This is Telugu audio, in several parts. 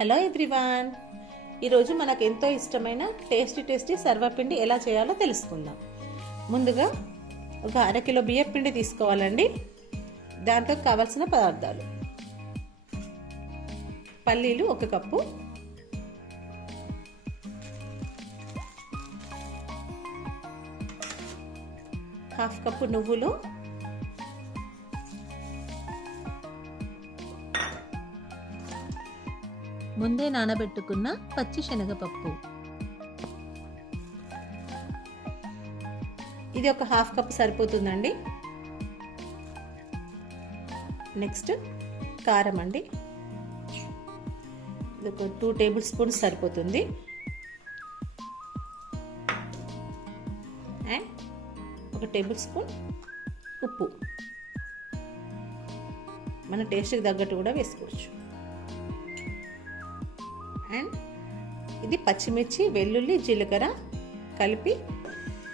హలో ఎవ్రీవన్, ఈరోజు మనకు ఎంతో ఇష్టమైన టేస్టీ సర్వపిండి ఎలా చేయాలో తెలుసుకుందాం. ముందుగా ఒక అరకిలో బియ్యం పిండి తీసుకోవాలండి. దాంతో కావాల్సిన పదార్థాలు: పల్లీలు 1 కప్పు, హాఫ్ కప్పు నువ్వులు, ముందే నానబెట్టుకున్న పచ్చి శనగపప్పు, ఇది ఒక హాఫ్ కప్ సరిపోతుందండి. నెక్స్ట్ కారం అండి, ఇది ఒక 2 టేబుల్ స్పూన్స్ సరిపోతుంది. అండ్ 1 టేబుల్ స్పూన్ ఉప్పు, మన టేస్ట్కి తగ్గట్టు కూడా వేసుకోవచ్చు. అండ్ ఇది పచ్చిమిర్చి, వెల్లుల్లి, జీలకర్ర కలిపి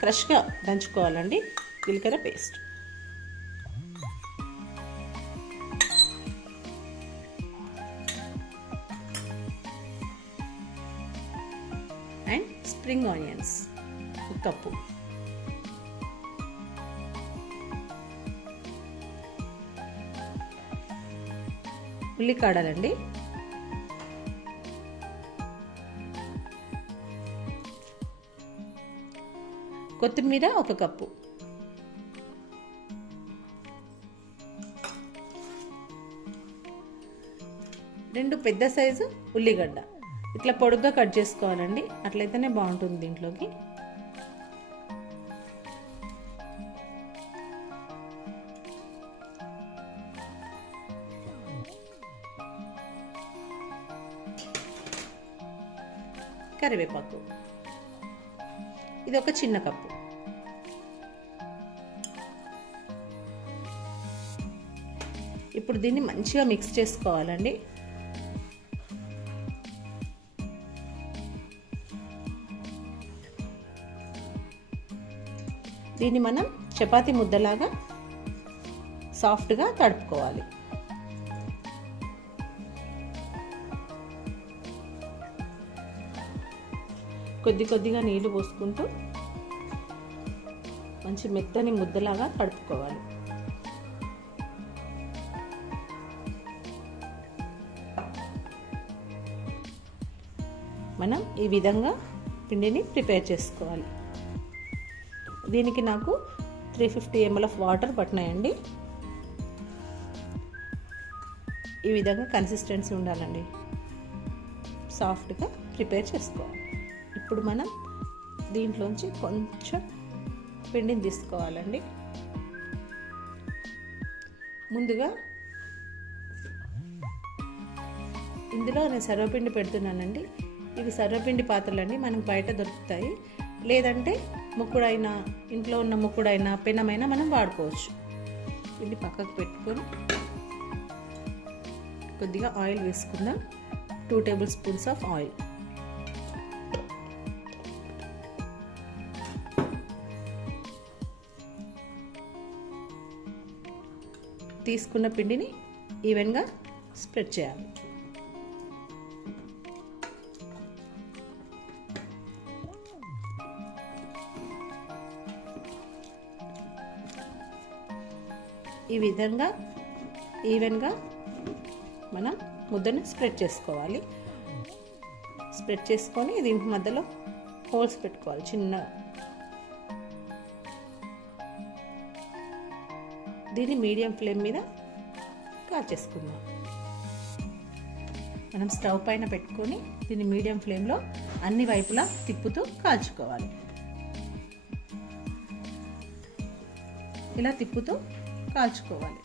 క్రష్గా దంచుకోవాలండి, జీలకర్ర paste. And spring onions 1 cup, ఉల్లికాడలండి, కొత్తిమీర 1 కప్పు, రెండు పెద్ద సైజు ఉల్లిగడ్డ ఇట్లా పొడుగ్గా కట్ చేసుకోవాలండి, అట్లయితేనే బాగుంటుంది దీంట్లోకి. కరివేపాకు, ఇది ఒక చిన్న కప్పు. ఇప్పుడు దీన్ని మంచిగా మిక్స్ చేసుకోవాలండి. దీన్ని మనం చపాతీ ముద్దలాగా సాఫ్ట్గా తడుపుకోవాలి. కొద్దిగా నీళ్లు పోసుకుంటూ మంచి మెత్తని ముద్దలాగా తడుపుకోవాలి. మనం ఈ విధంగా పిండిని ప్రిపేర్ చేసుకోవాలి. దీనికి నాకు 350 ml ఆఫ్ వాటర్ పట్టినాయండి. ఈ విధంగా కన్సిస్టెన్సీ ఉండాలండి, సాఫ్ట్గా ప్రిపేర్ చేసుకోవాలి. ఇప్పుడు మనం దీంట్లోంచి కొంచెం పిండిని తీసుకోవాలండి. ముందుగా ఇందులో నేను సర్వపిండి పెడుతున్నానండి. ఇవి సర్వపిండి పాత్రలండి, మనకు బయట దొరుకుతాయి. లేదంటే ముక్కుడైనా, ఇంట్లో ఉన్న ముక్కుడైనా, పెనమైనా మనం వాడుకోవచ్చు. ఇది పక్కకు పెట్టుకొని కొద్దిగా ఆయిల్ వేసుకుందాం. 2 టేబుల్ స్పూన్స్ ఆఫ్ ఆయిల్. తీసుకున్న పిండిని ఈవెన్గా స్ప్రెడ్ చేయాలి. ఈ విధంగా ఈవెన్గా మనం ముద్దను స్ప్రెడ్ చేసుకోవాలి. స్ప్రెడ్ చేసుకొని దీని మధ్యలో హోల్స్ పెట్టుకోవాలి చిన్న. దీన్ని మీడియం ఫ్లేమ్ మీద కాల్చేసుకుందాం. మనం స్టవ్ పైన పెట్టుకొని దీన్ని మీడియం ఫ్లేమ్లో అన్ని వైపులా తిప్పుతూ కాల్చుకోవాలి. ఇలా తిప్పుతూ కాల్చుకోవాలి.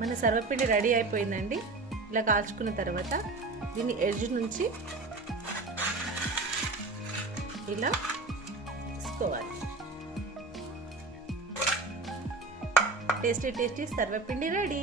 మన సర్వపిండి రెడీ అయిపోయిందండి. ఇలా కాల్చుకున్న తర్వాత దీన్ని ఎడ్జ్ నుంచి ఇలా తీసుకోవాలి. టేస్టీ సర్వపిండి రెడీ.